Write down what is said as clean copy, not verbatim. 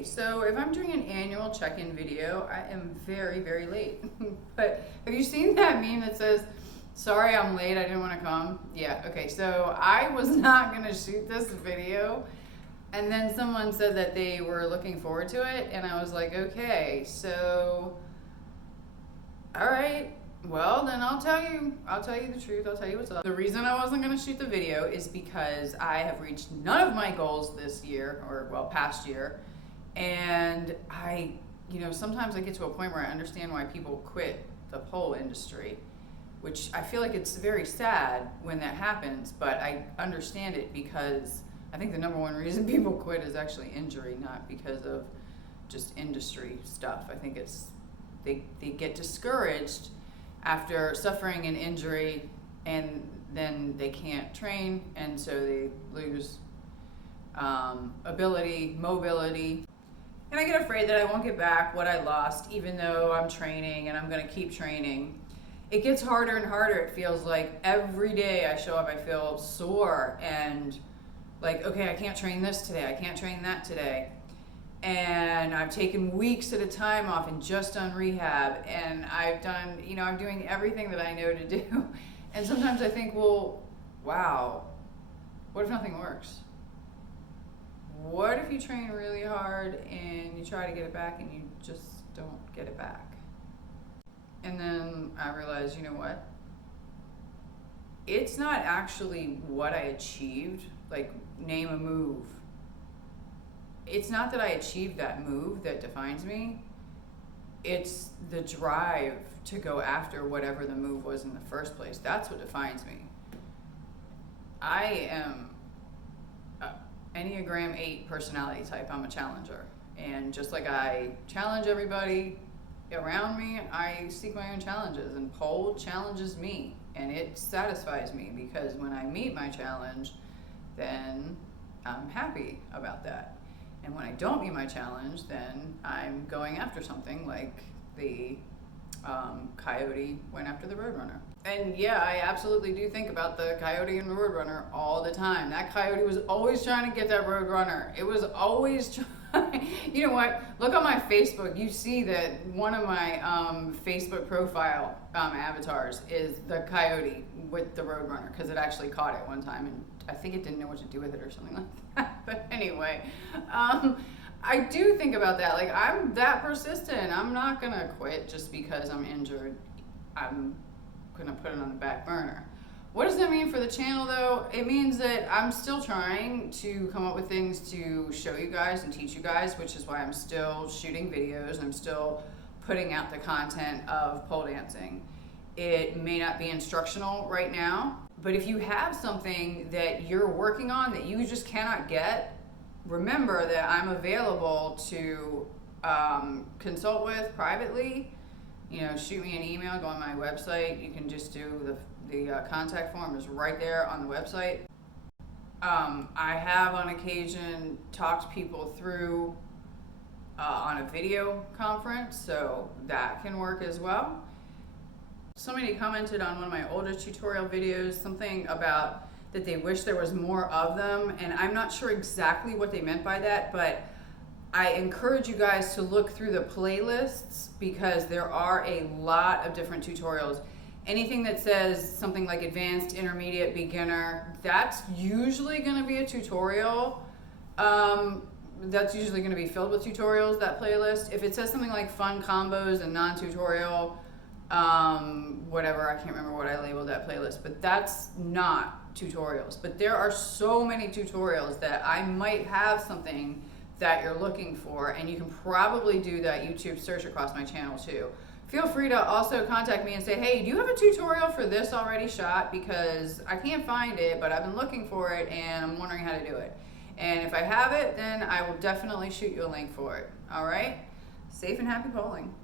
Okay, so if I'm doing an annual check-in video, I am very, very late. But have you seen that meme that says, sorry I'm late, I didn't want to come? Yeah, okay, so I was not going to shoot this video. And then someone said that they were looking forward to it, and I was like, okay, so, all right, well, then I'll tell you the truth, I'll tell you what's up. The reason I wasn't gonna shoot the video is because I have reached none of my goals this year, or well, past year, and sometimes I get to a point where I understand why people quit the pole industry, which I feel like it's very sad when that happens, but I understand it because I think the number one reason people quit is actually injury, not because of just industry stuff. I think it's they get discouraged after suffering an injury, and then they can't train, and so they lose ability, mobility. And I get afraid that I won't get back what I lost, even though I'm training and I'm gonna keep training. It gets harder and harder. It feels like every day I show up, I feel sore and like, okay, I can't train this today, I can't train that today. And I've taken weeks at a time off and just done rehab, and I've done, I'm doing everything that I know to do. And sometimes I think, well, wow, what if nothing works? What if you train really hard and you try to get it back and you just don't get it back? And then I realized, you know what? It's not actually what I achieved, like name a move. It's not that I achieved that move that defines me. It's the drive to go after whatever the move was in the first place. That's what defines me. I am Enneagram 8 personality type. I'm a challenger. And just like I challenge everybody around me, I seek my own challenges. And pole challenges me. And it satisfies me because when I meet my challenge, then I'm happy about that. And when I don't meet my challenge, then I'm going after something like the coyote went after the roadrunner. And yeah, I absolutely do think about the coyote and the roadrunner all the time. That coyote was always trying to get that roadrunner. It was always trying. You know what? Look on my Facebook. You see that one of my Facebook profile avatars is the coyote with the roadrunner because it actually caught it one time, and I think it didn't know what to do with it or something like that. But anyway, I do think about that. Like, I'm that persistent. I'm not gonna quit just because I'm injured. I'm gonna put it on the back burner. What does that mean for the channel though? It means that I'm still trying to come up with things to show you guys and teach you guys, which is why I'm still shooting videos and I'm still putting out the content of pole dancing. It may not be instructional right now, but if you have something that you're working on that you just cannot get, remember that I'm available to consult with privately. Shoot me an email, go on my website. You can just do the contact form is right there on the website. I have on occasion talked people through on a video conference, so that can work as well. Somebody commented on one of my older tutorial videos something about that they wish there was more of them, and I'm not sure exactly what they meant by that, but I encourage you guys to look through the playlists because there are a lot of different tutorials. Anything that says something like advanced, intermediate, beginner, that's usually going to be a tutorial. That's usually going to be filled with tutorials, that playlist. If it says something like fun combos and non-tutorial, whatever, I can't remember what I labeled that playlist, but that's not tutorials. But there are so many tutorials that I might have something that you're looking for, and you can probably do that YouTube search across my channel too. Feel free to also contact me and say, hey, do you have a tutorial for this already shot? Because I can't find it, but I've been looking for it and I'm wondering how to do it. And if I have it, then I will definitely shoot you a link for it. All right? Safe and happy polling.